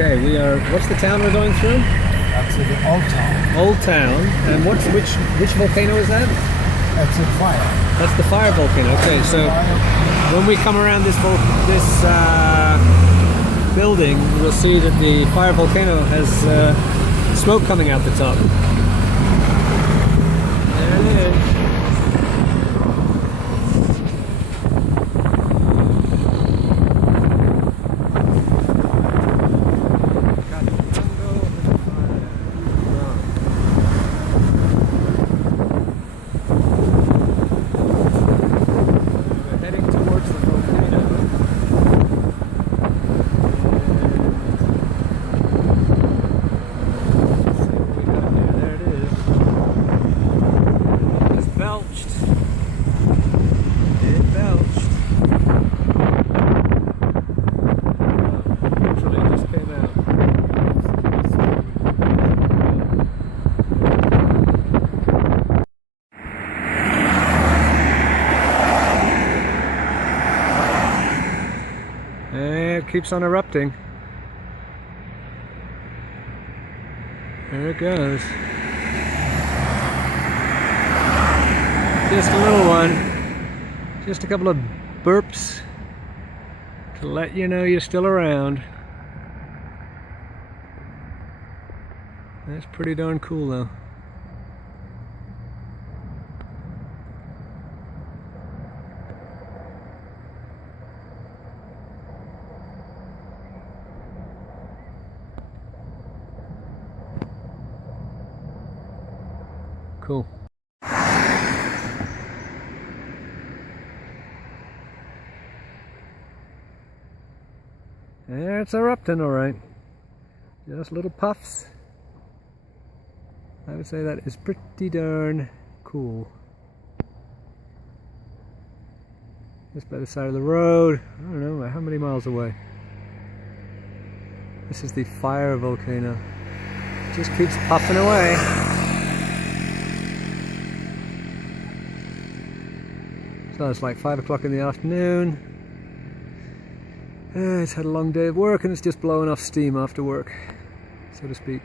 Okay, we are. What's the town we're going through? That's the Old Town. Old Town. And which volcano is that? That's a fire. That's the fire volcano. Okay, so when we come around this building, we'll see that the fire volcano has smoke coming out the top. There it is. It keeps on erupting. There it goes. Just a little one. Just a couple of burps to let you know you're still around. That's pretty darn cool though. Cool. Yeah, it's erupting all right. Just little puffs. I would say that is pretty darn cool. Just by the side of the road. I don't know how many miles away. This is the fire volcano. It just keeps puffing away. So it's like 5 o'clock in the afternoon. It's had a long day of work and it's just blowing off steam after work, so to speak.